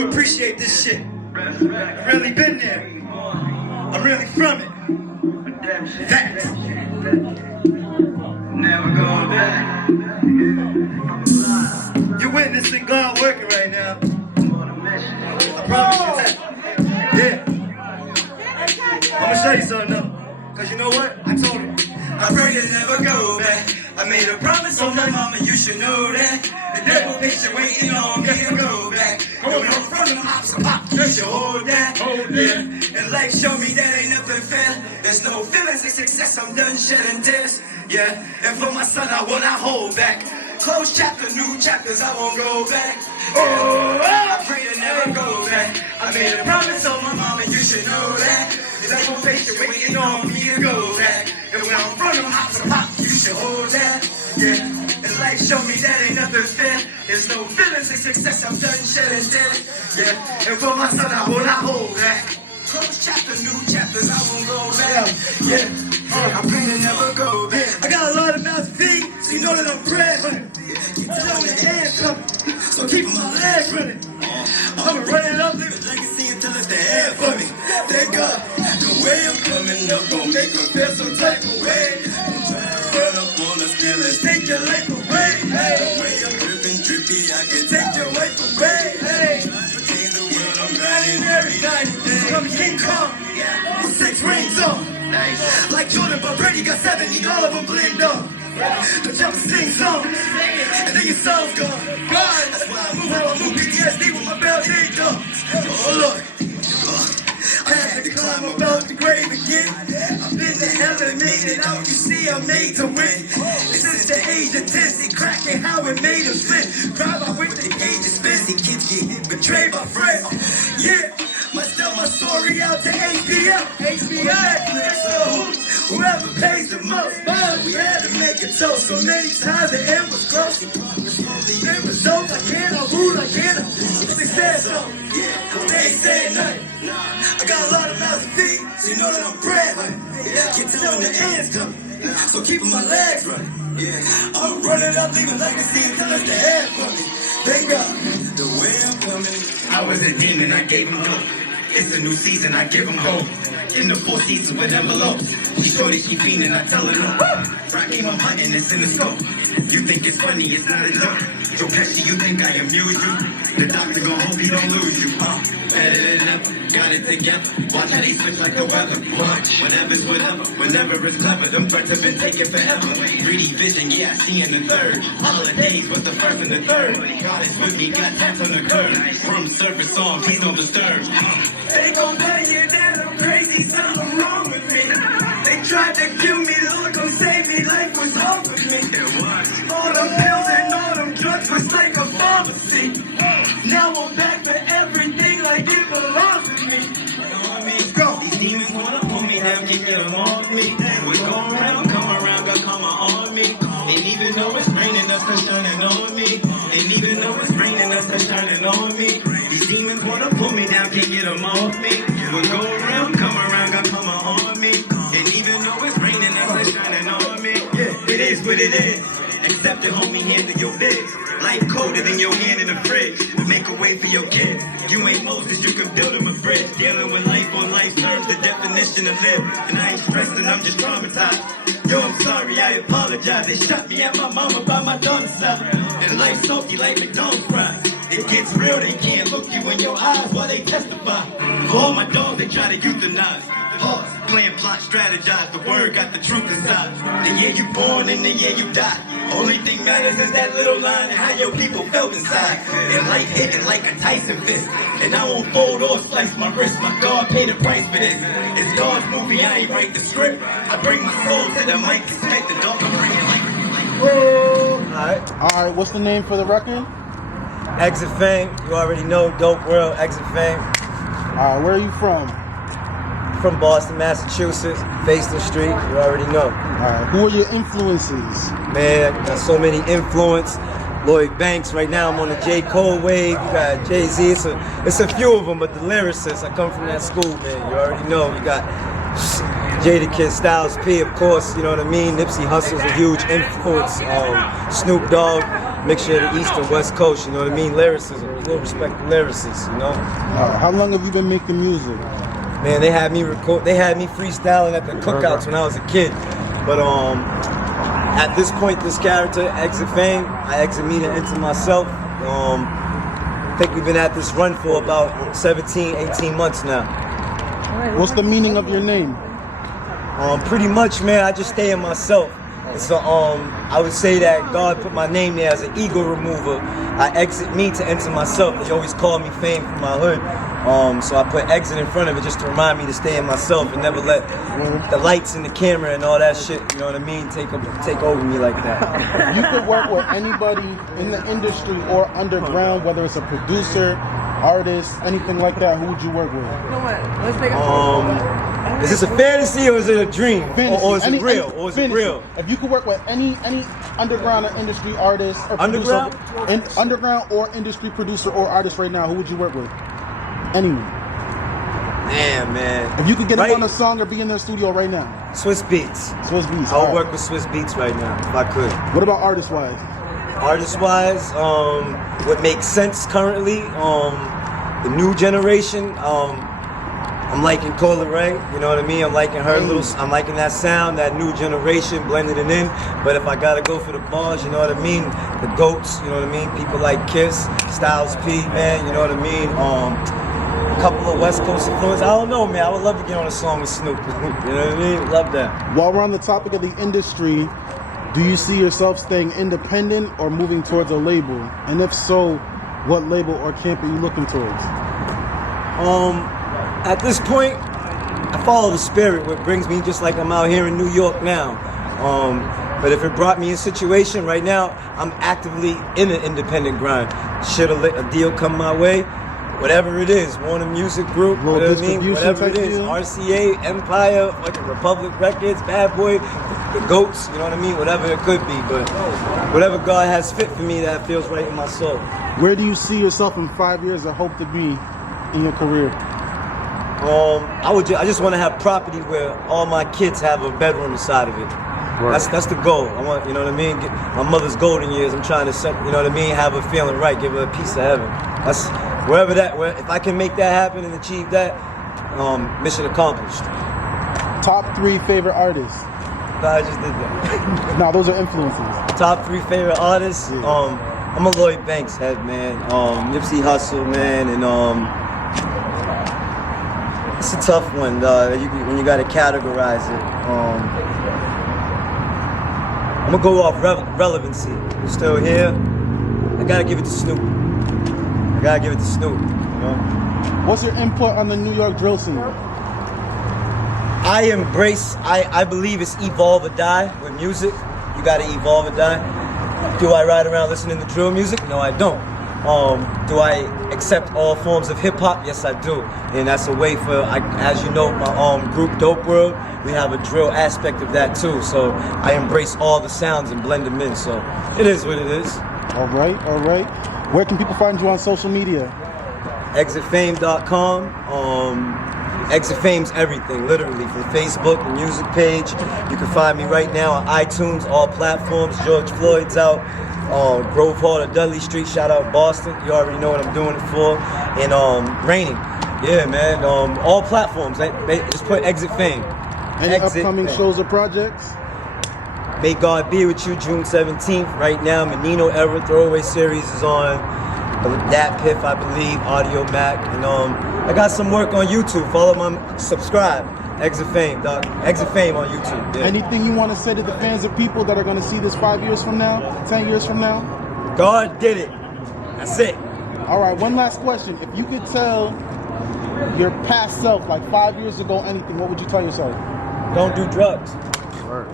you appreciate this shit. I've really been there. I'm really from it. Facts. Never going back. You're witnessing God working right now. I promise you that. Yeah. I'm gonna show you something though. Cause you know what? I told him. I pray to never go back. I made a promise on my mama, you should know that. The devil patient waiting on me to go back. Going on from them ops, you should hold that. Yeah. And life showed me that ain't nothing fair. There's no feelings of success, I'm done shedding tears. Yeah, and for my son I will not hold back. Close chapter, new chapters, I won't go back. Oh, I pray to never go back. I made a promise on my mama, you should know that. There's no patient waiting on me to go back. And when I'm from them hops, you should hold that. Yeah, and life showed me that ain't nothing fair. There's no feelings of success, I'm done shedding tears. Yeah, and for my son I will not hold back. Close chapter, new chapters, I won't go back. Yeah, I pray to never go back. I got a lot of mouths to feed, so you know that I'm bred. I know the air coming, so keep my legs running. I'ma run it up, live a legacy until it's the air for me. Thank God, the way I'm coming up gon' make her feel some type of way. Run up on the still and take your life away. The way I'm dripping drippy, I can take your life away. Change the world, I'm riding every night. I'm King Kong, with 6 rings on. Like Jordan, but Brady got 70, all of them blinged on. The jump sing songs, and then your song's gone. That's why I move how I move PTSD with my belt hit dogs. Oh Lord, I had to climb about the grave again. I've been to hell and made it out. You see, I'm made to win. Since the age of 10, see cracking how it made him spin. Drive out with the cage of spin. See kids get hit, betrayed by friends. Yeah. Must tell my story out to HBO. So whoever pays the most, we had to make it so many times the end was close. The end results, I can't rule, I can't success. So they ain't saying nothing. I got a lot of mouths to feed, so you know that I'm bred. Get to know the end's coming, so keeping my legs running. I'm running up, leaving legacy until it's the air for me. Thank God, the way I'm coming. I was a demon, I gave him hope. It's a new season, I give him hope. In the 4 seasons with envelopes. She shorty, she fiendin', I tell her no. Rocking, I'm hunting, it's in the scope. You think it's funny, it's not a joke. Joe Pesci, you think I amuse you? The doctor gon' hope he don't lose you. Edited up, got it together. Watch how they switch like the weather. Watch, whatever's whatever, whenever it's clever. Them threats have been taken forever. 3D vision, yeah, I see in the third. Holidays was the first and the third. God is with me, got taps on the curve. From surface on, please don't disturb. They gon' tell you that I'm crazy, something wrong with me. They tried to kill me, Lord gon' save me, life was hard with me. All them pills and all them drugs was like a pharmacy. Now I'm back to everything like it belongs to me. Go. These demons wanna pull me down, keep them off me. We go around, come around, got karma on me. And even though it's raining, the sun shining on me. And even though it's raining, the sun shining on me. These demons wanna pull me down, can't get them off me. We go around, come around, got karma on me. And even though it's raining, the sun shining on me. Yeah, it is what it is. Accept it, homie, handle your biz. Life colder than your hand in the fridge. Make a way for your kids. You ain't Moses, you can build them a bridge. Dealing with life on life's terms, the definition of live. And I ain't stressing, I'm just traumatized. Yo, I'm sorry, I apologize. They shot me at my mama by my daughter's side. And life's salty like McDonald's fries. It gets real, they can't look you in your eyes while they testify. For all my dogs, they try to euthanize. Pause, plan, plot, strategize. The word got the truth inside. The year you born and the year you die. Only thing matters is that little line and how your people felt inside. And life hitting like a Tyson fist. And I won't fold or slice my wrist. My God paid the price for this. It's God's movie, I ain't write the script. I bring my soul to the mic, expect the dog, I'm bringing life. Alright, what's the name for the record? Exitfame, you already know, Dope World, Exitfame. Alright, where are you from? From Boston, Massachusetts, Facein Street, you already know. Alright, who are your influences? Man, got so many influence. Lloyd Banks, right now I'm on the J. Cole wave, you got Jay-Z, it's a few of them, but the lyricists, I come from that school, man, you already know. You got Jadakiss, Styles P, of course, you know what I mean? Nipsey Hussle's a huge influence, Snoop Dogg. mixture of the East and West Coast, you know what I mean? Lyricism, people respect the lyricists, you know? How long have you been making music? Man, they had me freestyling at the cookouts when I was a kid. But at this point, this character, Exitfame, I exit me to enter myself. I think we've been at this run for about 17, 18 months now. What's the meaning of your name? Pretty much, man, I just stay in myself. So I would say that God put my name there as an ego remover. I exit me to enter myself. They always call me Fame from my hood. So I put exit in front of it just to remind me to stay in myself and never let the lights and the camera and all that shit, you know what I mean, take over me like that. You could work with anybody in the industry or underground, whether it's a producer, artist, anything like that. Who would you work with? You know what? Let's make a Is this a fantasy or is it a dream? Fantasy. Or is it real? Or is it fantasy. real? If you could work with any underground or industry artist or Underground? producer, underground or industry producer or artist right now, who would you work with? Anyone. Damn, man. If you could get Right. them on a song or be in their studio right now. Swiss Beats. Swiss Beats. I would alright. work with Swiss Beats right now if I could. What about artist-wise? Artist-wise, what makes sense currently, the new generation, I'm liking Cola Ray, you know what I mean? I'm liking her I'm liking that sound, that new generation, blending it in. But if I gotta go for the bars, you know what I mean? The GOATs, you know what I mean? People like Kiss, Styles P, man, you know what I mean? A couple of West Coast influences. I don't know, man. I would love to get on a song with Snoop. You know what I mean? Love that. While we're on the topic of the industry, do you see yourself staying independent or moving towards a label? And if so, what label or camp are you looking towards? At this point, I follow the spirit, what brings me, just like I'm out here in New York now. But if it brought me a situation right now, I'm actively in an independent grind. Should a deal come my way, whatever it is, Warner Music Group, Little whatever I mean, distribution whatever it type is, deal? RCA, Empire, fucking Republic Records, Bad Boy, the GOATs, you know what I mean, whatever it could be, but whatever God has fit for me that feels right in my soul. Where do you see yourself in 5 years or hope to be in your career? I just want to have property where all my kids have a bedroom inside of it. Right. That's the goal. I want, you know what I mean? Get my mother's golden years, I'm trying to set, you know what I mean, have her feeling right, give her a piece of heaven. That's if I can make that happen and achieve that, mission accomplished. Top 3 favorite artists? I just did that. No, those are influences. Top 3 favorite artists? Yeah. I'm a Lloyd Banks head, man. Nipsey Hussle, man, and it's a tough one, when you gotta categorize it. I'm gonna go off relevancy. We're still here. I gotta give it to Snoop. You know? What's your input on the New York drill scene? I believe it's evolve or die with music. You gotta evolve or die. Do I ride around listening to drill music? No, I don't. Do I accept all forms of hip hop? Yes, I do. And that's a way for, as you know, my group DOPEWRLD, we have a drill aspect of that too. So I embrace all the sounds and blend them in. So it is what it is. All right. Where can people find you on social media? Exitfame.com. Exitfame's everything, literally, from Facebook, the music page. You can find me right now on iTunes, all platforms. George Floyd's out. Grove Hall to Dudley Street, shout out Boston. You already know what I'm doing it for. And Raining. Yeah, man. All platforms. Just put Exitfame. Any upcoming shows or projects? May God Be With You, June 17th. Right now, Menino Era Throwaway Series is on Dat Piff, I believe, Audio Mac. And I got some work on YouTube. Subscribe. Exitfame on YouTube. Yeah. Anything you want to say to the fans or people that are going to see this 5 years from now, 10 years from now? God did it. That's it. All right, one last question. If you could tell your past self, like 5 years ago, anything, what would you tell yourself? Don't do drugs. Word.